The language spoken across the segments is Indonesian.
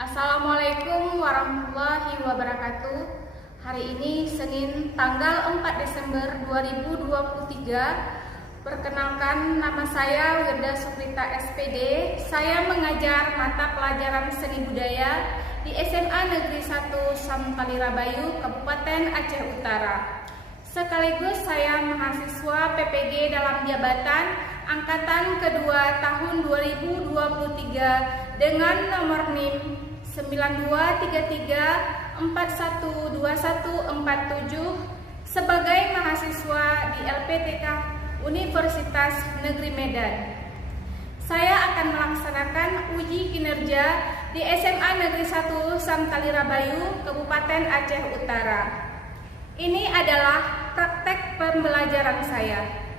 Assalamualaikum warahmatullahi wabarakatuh. Hari ini Senin tanggal 4 Desember 2023. Perkenalkan, nama saya Wirda Sukrita SPD. Saya mengajar mata pelajaran seni budaya di SMA Negeri 1 Samtalirabayu, Kabupaten Aceh Utara. Sekaligus saya mahasiswa PPG dalam jabatan angkatan kedua tahun 2023 dengan nomor NIM 9233412147 sebagai mahasiswa di LPTK Universitas Negeri Medan. Saya akan melaksanakan uji kinerja di SMA Negeri 1 Samtalirabayu, Kabupaten Aceh Utara. Ini adalah praktek pembelajaran saya.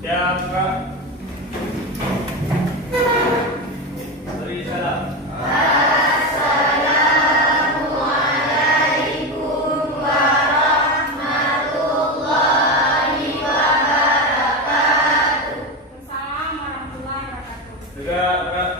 Siap, Kak. Beri salam. Assalamualaikum warahmatullahi wabarakatuh. Waalaikumsalam warahmatullahi wabarakatuh. Tegak, Kak.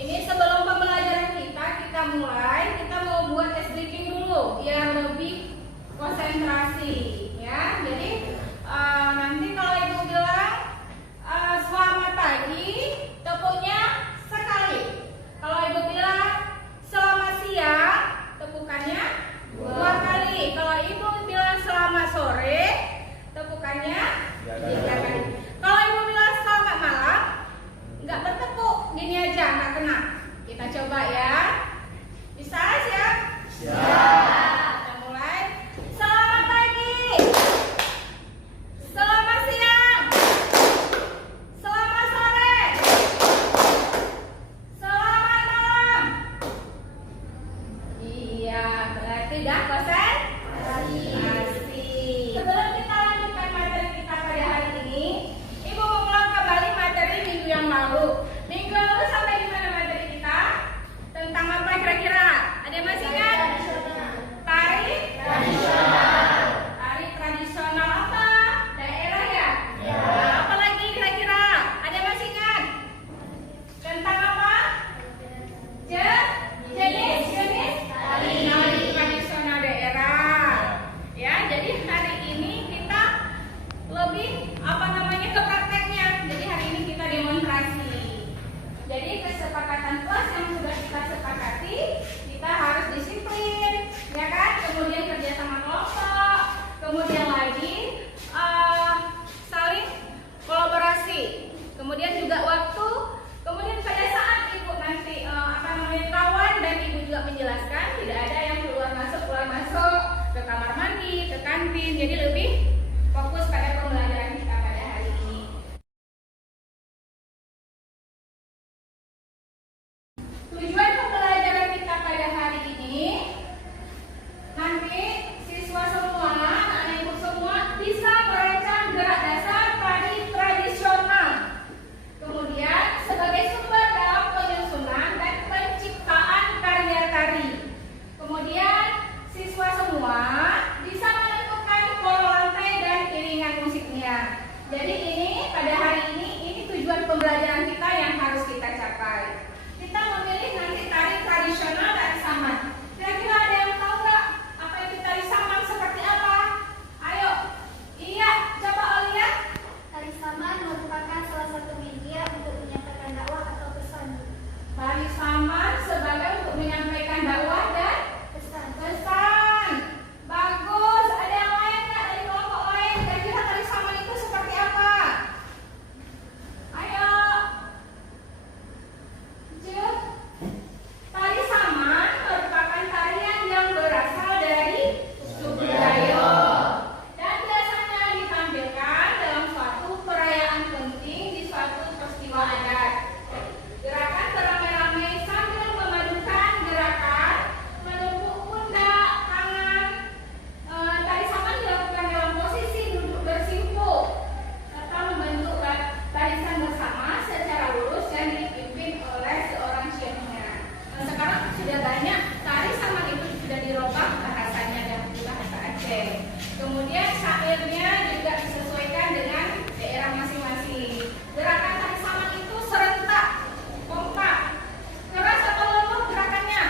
Ini sebelum pembelajaran kita mulai, kita mau buat test breaking dulu biar lebih konsentrasi ya. Jadi nanti kalau ibu bilang selamat pagi, tepuknya sekali. Kalau ibu bilang selamat siang, tepukannya dua kali. Kalau ibu bilang selamat sore, tepukannya tiga kali. Kalau ibu bilang selamat malam, nggak bertepuk, gini aja, nggak kena. Kita coba ya. Bisa, siap? Siap. Kita mulai. Selamat pagi. Selamat siang. Selamat sore. Selamat malam. Iya, berarti udah konsen? Masih. Sebelum kita lanjutkan materi kita pada hari ini, pelajarannya. Jadi ini pada hari ini tujuan pembelajaran kita yang harus kita capai. Kita memilih nanti tari tradisional dan saman. Kira-kira ada yang tahu nggak apa itu tari saman seperti apa? Ayo, iya, coba Olia. Tari saman merupakan salah satu media untuk menyampaikan dakwah atau pesan. Tari saman sebagai untuk menyampaikan dakwah dan pesan. Bagus. Ada yang lain nggak dari kelompok lain? Kira-kira tari saman itu seperti apa? Ayo. Jut. Tari saman merupakan tarian yang berasal dari suku Dayak dan biasanya ditampilkan dalam suatu perayaan penting di suatu peristiwa adat. Gerakan beramai-ramai sambil memadukan gerakan menepuk pundak, tangan. Tari saman dilakukan dalam posisi duduk bersimpuh serta membentuk barisan bersama secara lurus yang dipimpin oleh seorang syekhnya. Sekarang sudah banyak tari saman itu sudah dirubah bahasanya dan bahasa Aceh. Kemudian syairnya juga disesuaikan dengan daerah masing-masing. Gerakan tari saman itu serentak, kompak, keras atau lemah gerakannya?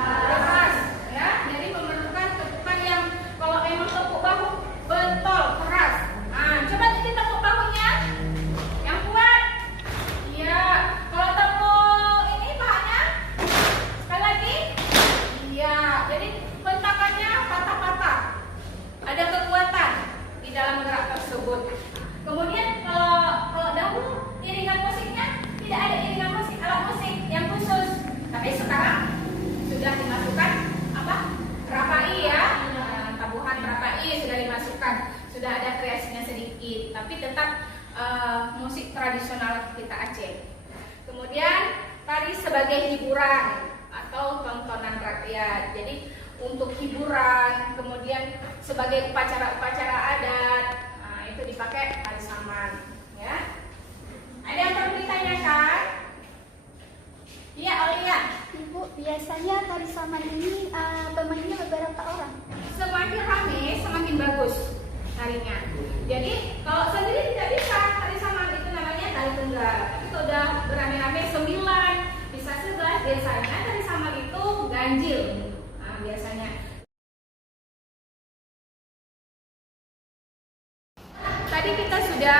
Keras, ya. Jadi memerlukan tepukan yang kalau memang tepuk bahu betul keras. Nah, coba kita tepuk bahunya yang kuat. Iya. Kalau tepuk ini pahanya sekali lagi. Iya. Jadi bentakannya patah-patah. Ada kekuatan di dalam gerak tersebut. Kemudian kalau dahulu iringan musiknya tidak ada iringan musik, alat musik yang khusus. Tapi sekarang sudah dimasukkan apa? Rapai ya. Tabuhan rapai sudah dimasukkan. Sudah ada kreasinya sedikit, tapi tetap musik tradisional kita Aceh. Kemudian tari sebagai hiburan atau tontonan rakyat. Jadi untuk hiburan, kemudian sebagai upacara-upacara adat, nah, itu dipakai tari saman, ya. Ada yang perlu ditanyakan? Iya, Olia. Ibu, biasanya tari saman ini pemainnya beberapa orang. Semakin rame, semakin bagus tarinya. Jadi kalau sendiri tidak bisa tari saman, itu namanya tari tunggal. Tapi kalau udah beramai-ramai 9, bisa 11, biasanya tari saman itu ganjil. Nah, biasanya. Tadi kita sudah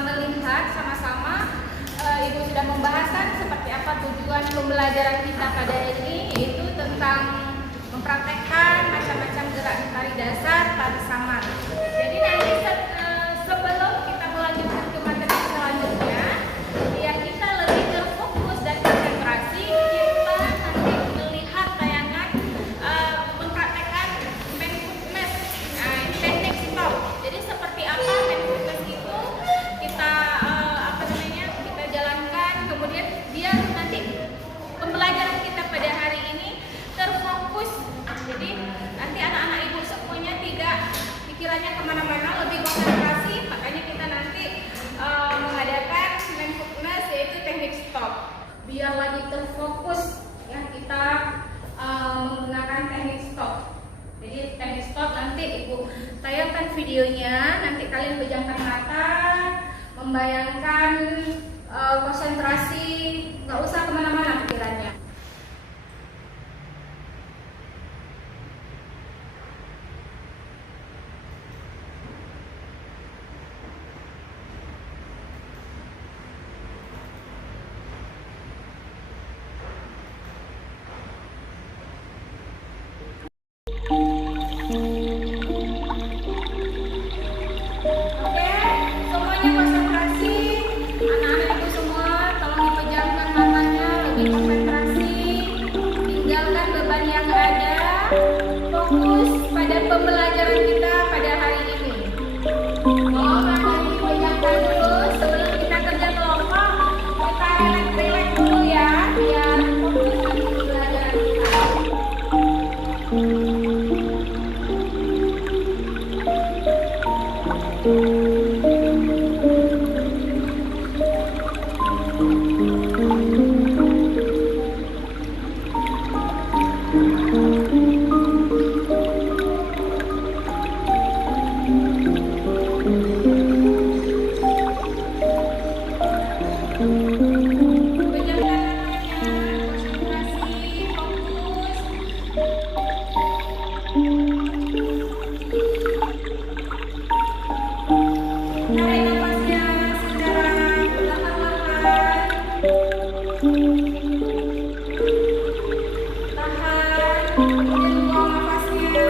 melihat sama-sama, Ibu sudah membahaskan seperti apa tujuan pembelajaran kita pada ini, yaitu tentang mempraktekkan macam-macam gerak tari dasar tari saman. Jadi nanti sebelum kita melanjutkan ke materi selanjutnya, biar kita lebih terfokus dan konsentrasi, kita nanti melihat tayangan mempraktekkan mindfulness, teknik stop. Jadi seperti apa mindfulness itu kita kita jalankan, kemudian biar nanti pembelajaran kita pada hari ini terfokus. Jadi nanti anak-anak ibu semuanya tidak pikirannya kemana-mana, lebih konsentrasi. Makanya kita nanti mengadakan mindfulness, yaitu teknik stop. Biar lagi terfokus ya, kita menggunakan teknik stop. Jadi teknik stop nanti ibu tayangkan videonya, nanti kalian pejamkan mata, membayangkan konsentrasi, nggak usah kemana-mana pikirannya. Oke, semuanya konsentrasi. Anak-anak ibu semua tolong dipejamkan matanya, lebih konsentrasi. Tinggalkan beban yang ada. Fokus pada pembelajaran kita pada hari ini. Oh, mata dipejamkan dulu sebelum kita kerja kelompok. Kita relax dulu ya, biar fokus di pembelajaran kita. Tarik nafasnya secara perlahan-lahan. Tahan, kemudian buang nafasnya.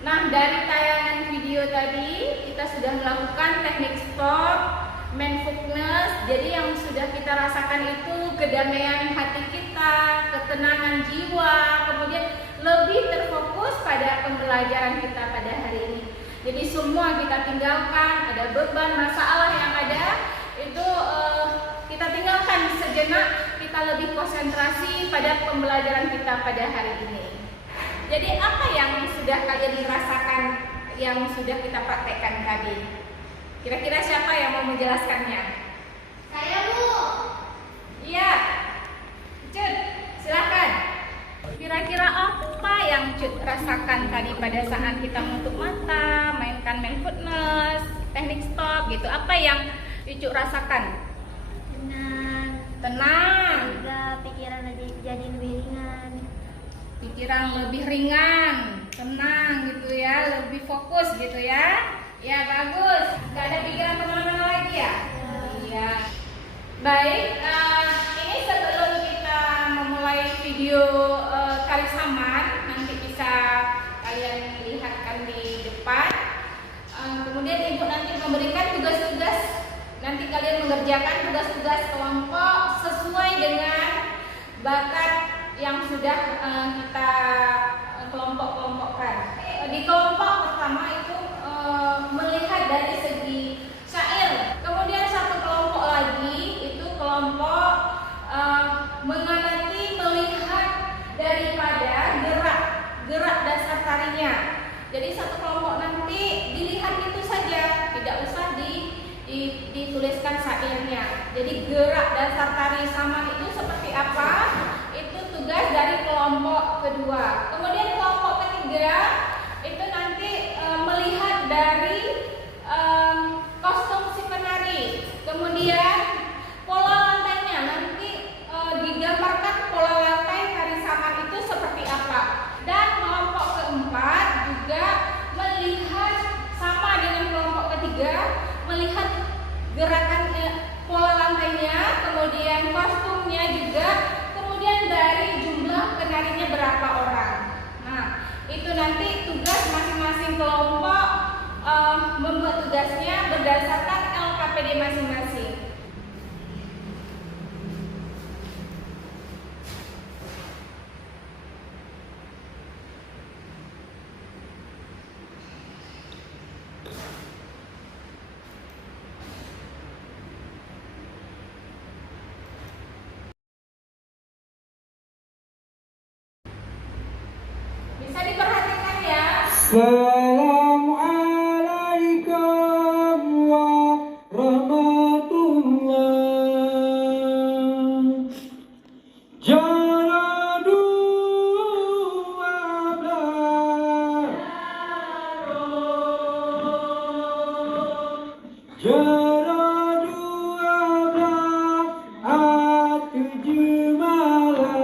Nah, dari tayangan video tadi kita sudah melakukan teknik stop, mindfulness. Jadi yang sudah kita rasakan itu kedamaian hati kita, ketenangan jiwa, kemudian lebih terfokus pada pembelajaran kita pada hari ini. Jadi semua kita tinggalkan, ada beban, masalah yang ada itu kita tinggalkan sejenak, kita lebih konsentrasi pada pembelajaran kita pada hari ini. Jadi apa yang sudah kalian rasakan, yang sudah kita praktekkan tadi? Kira-kira siapa yang mau menjelaskannya? Saya, Bu. Iya, Cut, silakan. Kira-kira apa yang Cut rasakan tadi pada saat kita menutup mata, mainkan mindfulness, teknik stop gitu? Apa yang Cut rasakan? Tenang. Juga pikiran jadi lebih ringan. Pikiran lebih ringan, tenang gitu ya, lebih fokus gitu ya. Ya bagus, nggak ada pikiran kemana-mana lagi ya? Iya. Baik, ini sebelum kita memulai video Karisaman, nanti bisa kalian lihatkan di depan. Kemudian ibu nanti memberikan tugas-tugas, nanti kalian mengerjakan tugas-tugas kelompok sesuai dengan bakat yang sudah kita kelompok-kelompokkan. Di kelompok pertama itu melihat dari segi syair. Kemudian satu kelompok lagi itu kelompok mengamati, melihat daripada gerak dasar tarinya. Jadi satu kelompok nanti dilihat itu saja, tidak usah dituliskan syairnya. Jadi gerak dasar tari saman itu seperti apa? Tugas dari kelompok kedua. Kemudian kelompok ketiga itu nanti melihat dari kostum si penari. Kemudian pola lantainya nanti digambarkan pola lantai tari saman itu seperti apa. Dan kelompok keempat juga melihat sama dengan kelompok ketiga, melihat gerakan pola lantainya, kemudian kostumnya juga. Kemudian dari jumlah penarinya berapa orang. Nah, itu nanti tugas masing-masing kelompok membuat tugasnya berdasarkan LKPD masing-masing. Bisa diperhatikan ya. Assalamualaikum warahmatullah. Jalan dua belah, jalan dua belah, tujuh malam.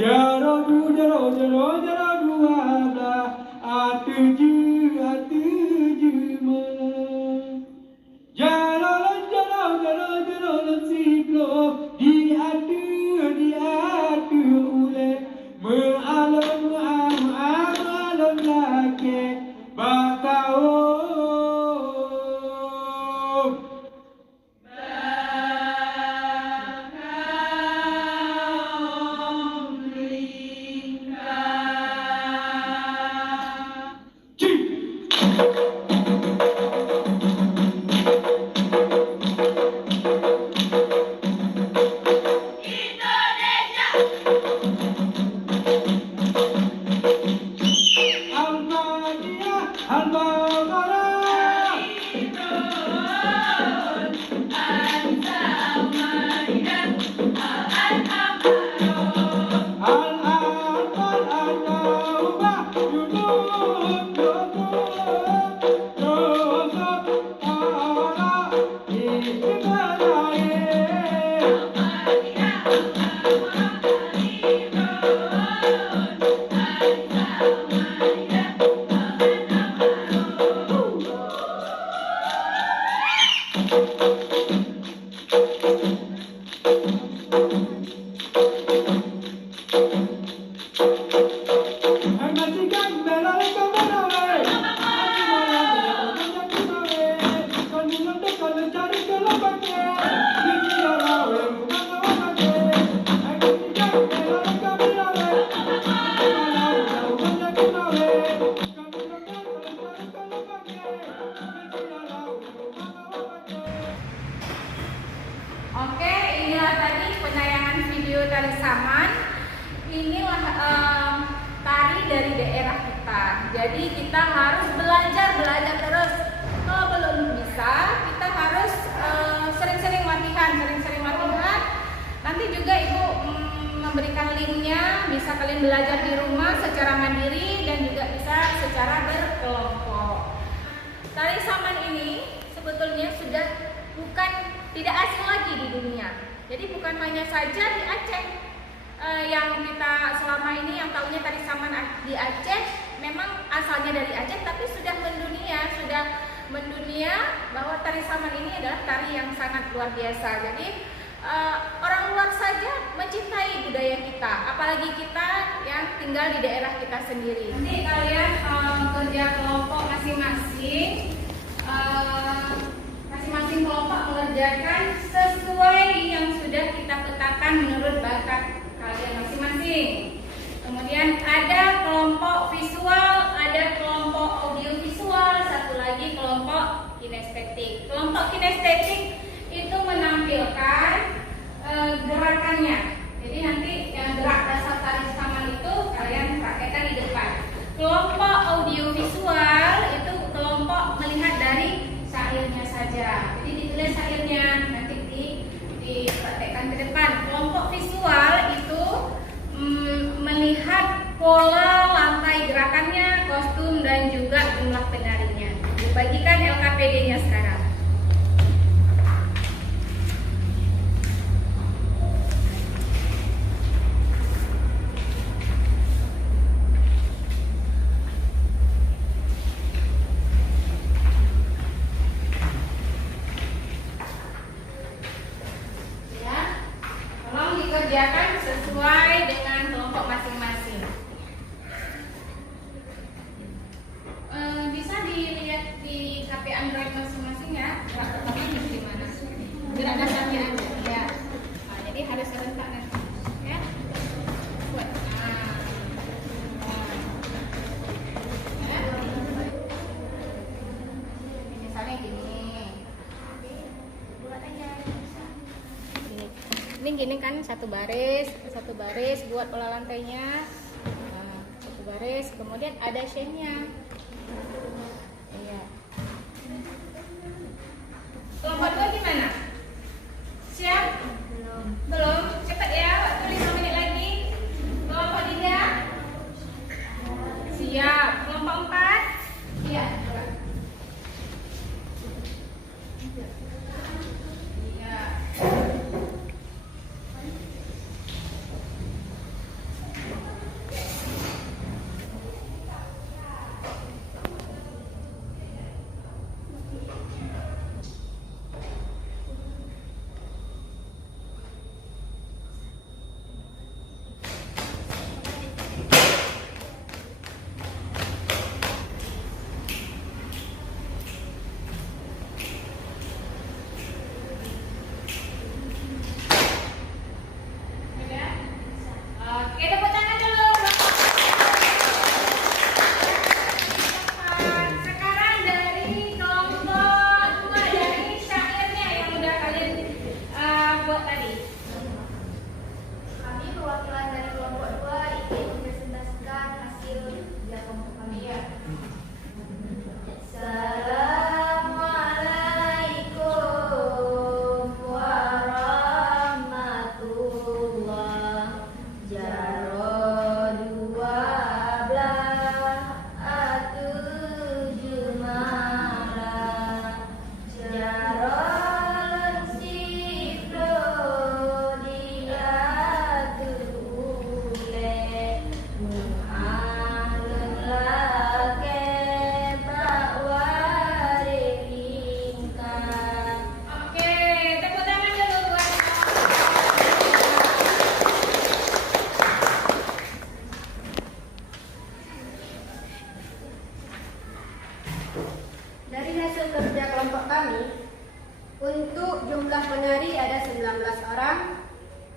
Jaradu jaro jaro jaradu abla atuju mana. Jaro jaro jaro jaro siklo di atu ule ma'alum lake bakao. Oke, inilah tadi penayangan video tari saman. Inilah tari dari daerah kita. Jadi kita harus belajar terus. Kalau belum bisa, kita harus sering-sering latihan. Nanti juga Ibu memberikan linknya, bisa kalian belajar di rumah secara mandiri dan juga bisa secara berkelompok. Tari saman ini sebetulnya sudah tidak asing lagi di dunia. Jadi bukan hanya saja di Aceh yang kita selama ini yang tahunya tari saman di Aceh, memang asalnya dari Aceh, tapi sudah mendunia bahwa tari saman ini adalah tari yang sangat luar biasa. Jadi orang luar saja mencintai budaya kita, apalagi kita yang tinggal di daerah kita sendiri. Nanti kalian kerja kelompok masing-masing. Masing-masing kelompok mengerjakan sesuai yang sudah kita tetapkan menurut bakat kalian masing-masing. Kemudian ada kelompok visual, ada kelompok audiovisual, satu lagi kelompok kinestetik. Kelompok kinestetik itu menampilkan gerakannya. Jadi nanti yang gerak dasar tari saman itu kalian praktekkan di depan. Kelompok audiovisual itu kelompok melihat dari syairnya saja. Jadi ditulis syairnya, nanti dipraktekkan ke depan. Kelompok visual itu melihat pola lantai gerakannya, kostum dan juga jumlah penarinya. Dibagikan LKPD-nya sekarang. Kerjakan sesuai dengan kelompok masing-masing. Bisa dilihat di HP Android masing-masing ya. Gerak pertamanya di mana? Gerak dasarnya aja. Ya. Nah, jadi harus serentak nanti. Ya. Buat. Misalnya gini. Ini gini kan satu baris buat pola lantainya, satu baris, kemudian ada chainnya. Iya. Kelompok 2 gimana? Siap? Belum? Cepat ya, waktu 5 menit lagi. Kelompok 3? Siap. Kelompok 4? Iya. penari ada 19 orang.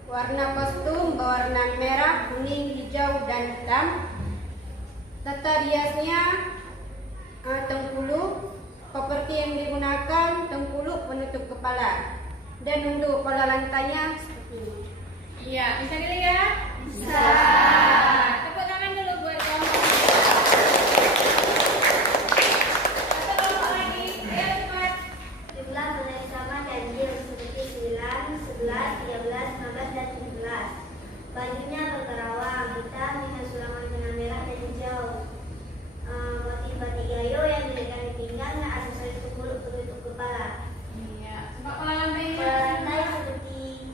Warna kostum berwarna merah, kuning, hijau, dan hitam. Tata riasnya Tengkulu. Properti yang digunakan Tengkulu penutup kepala. Dan untuk pola lantainya seperti ini. Iya, bisa dilihat? Bisa. Tepuk tangan dulu buat kelompok. Satu kelompok lagi. Ayo cepat. Jumlah penari sama ganjil seperti 9, 11, 13, 15, dan 17. Bajunya berterawang, hitam dengan sulaman benang merah dan hijau. Motif batik gayo yang diberikan di pinggang dan aksesoris Tengkulu penutup kepala. Iya. Coba pola lantainya. Pola lantai seperti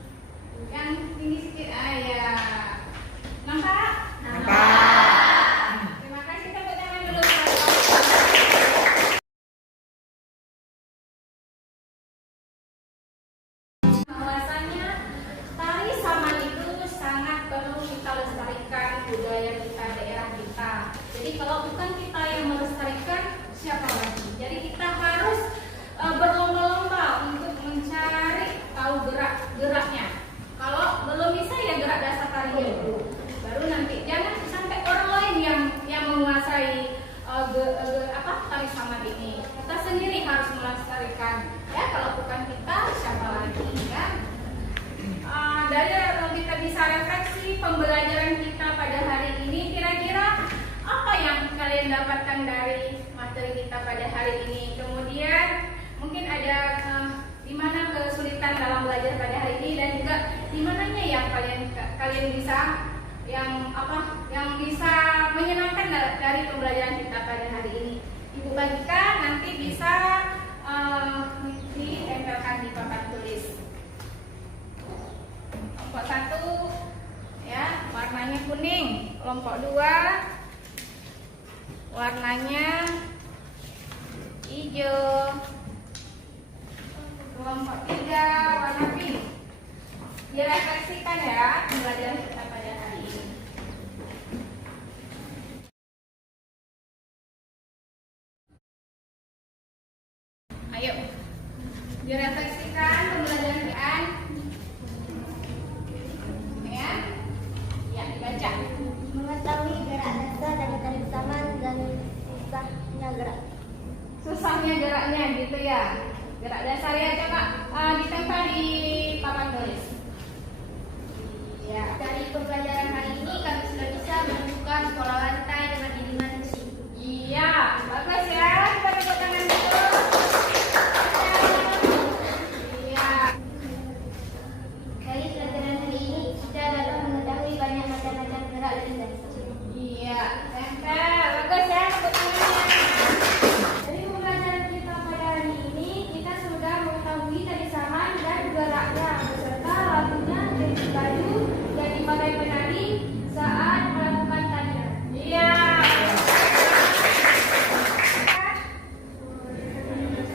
Yang tinggi sedikit. Ya. Nampak? Nampak. Terima kasih, tepuk tangan dulu. Bahwasanya tari saman itu sangat perlu kita lestarikan budaya kita, daerah kita. Jadi kalau bukan kita yang melestarikan, siapa lagi? Jadi kita harus berlomba-lomba untuk mencari tahu gerak-geraknya. Kalau belum bisa ya gerak dasar tarinya dulu. Baru nanti jangan sampai orang lain yang menguasai tari saman ini. Kita sendiri harus melestarikan. Ya, kalau bukan kita, siapa lagi ya? Dari kita bisa refleksi pembelajaran kita pada hari ini, kira-kira apa yang kalian dapatkan dari materi kita pada hari ini? Kemudian mungkin ada di mana kesulitan dalam belajar pada hari ini, dan juga di mananya yang kalian bisa yang bisa menyenangkan dari pembelajaran kita pada hari ini. Ibu bagikan nanti bisa ditempelkan di papan tulis. Kelompok 1 ya, warnanya kuning. Kelompok 2 warnanya hijau. Kelompok 3 warna pink. Direfleksikan ya pembelajaran kita pada hari ini. Ayo, direfleksikan pembelajaran kita. Ya, dibaca. Mengetahui gerak dasar dari tari saman dan susahnya gerak. Susahnya geraknya gitu ya. Gerak dasar ya, coba ditempel di papan tulis. Ya. Dari pembelajaran hari ini kami sudah bisa menemukan pola lantai dengan dimensi. Iya, bagus ya. Kita tepuk tangan dulu. Iya. Dari pelajaran hari ini kita dapat mengetahui banyak macam-macam gerak dan dasar. Iya, tempel. Bagus ya, tepuk tangannya. Dari pembelajaran kita pada hari ini kita sudah mengetahui tari saman dan geraknya beserta lagunya dan baju yang dipakai penari saat melakukan tarian. Iya.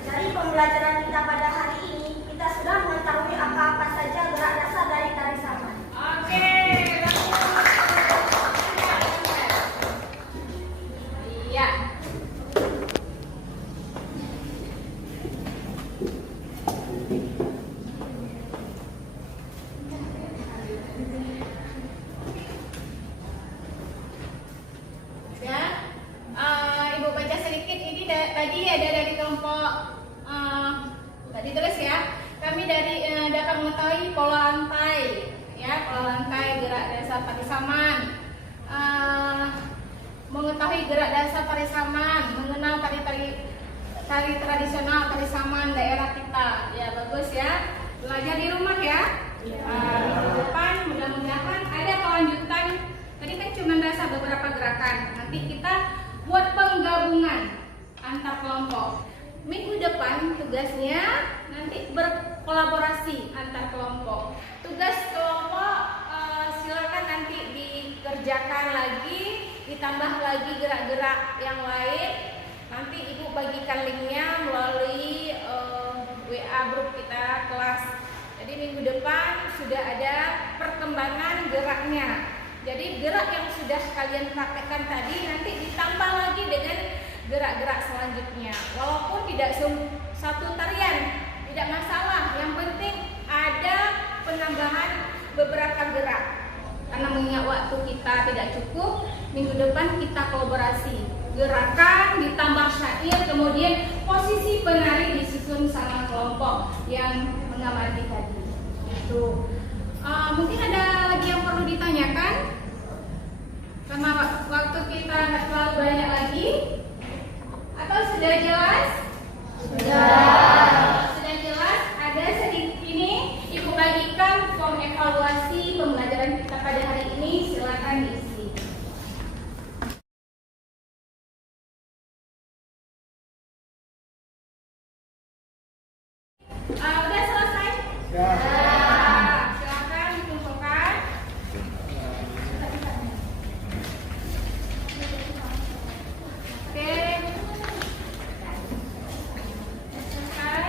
Dari pembelajaran kita pada hari ini kita sudah mengetahui apa-apa saja gerak dasar dari tari saman. Oke, bagus. Iya. Ya, Ibu baca sedikit ini tadi ada dari kelompok tadi tulis ya. Kami dapat mengetahui pola lantai, ya pola lantai gerak dasar tari saman, mengetahui gerak dasar tari saman, mengenal tari tradisional tari saman daerah kita. Ya bagus ya. Belajar di rumah ya. Minggu depan mudah-mudahan ada kelanjutan. Tadi kan cuma dasar beberapa gerakan. Nanti kita buat penggabungan antar kelompok. Minggu depan tugasnya nanti berkolaborasi antar kelompok. Tugas kelompok silakan nanti dikerjakan lagi, ditambah lagi gerak-gerak yang lain. Nanti ibu bagikan linknya melalui WA grup kita kelas. Jadi minggu depan sudah ada perkembangan geraknya. Jadi gerak yang sudah kalian praktekkan tadi nanti ditambah lagi dengan gerak-gerak selanjutnya. Walaupun tidak satu tarian, tidak masalah. Yang penting mengingat waktu kita tidak cukup, minggu depan kita kolaborasi. Gerakan ditambah syair, kemudian posisi penari disusun sama kelompok yang mengamati tadi. Itu. Mungkin ada lagi yang perlu ditanyakan? Karena waktu kita nggak terlalu banyak lagi. Atau sudah jelas? Sudah jelas. Ada sedikit ini, Ibu bagikan form evaluasi pembelajaran kita pada hari ini. Silakan diisi. Udah selesai? Silakan dikumpulkan. Oke. Selesai.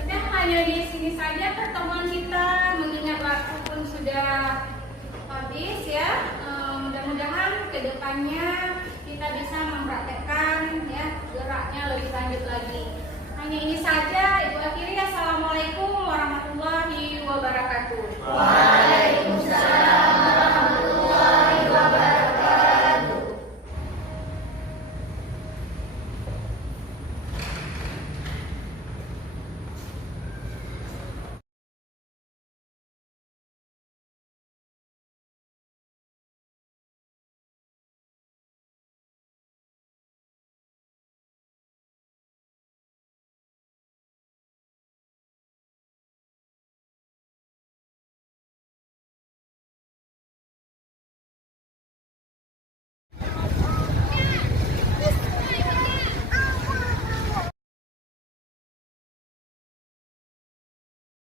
Udah, hanya di sini saja pertemuan kita, mengingat waktu pun sudah habis ya. Mudah-mudahan kedepannya kita bisa mempraktekkan ya geraknya lebih lanjut lagi. Hanya ini saja, Ibu akhiri. Assalamualaikum warahmatullahi wabarakatuh.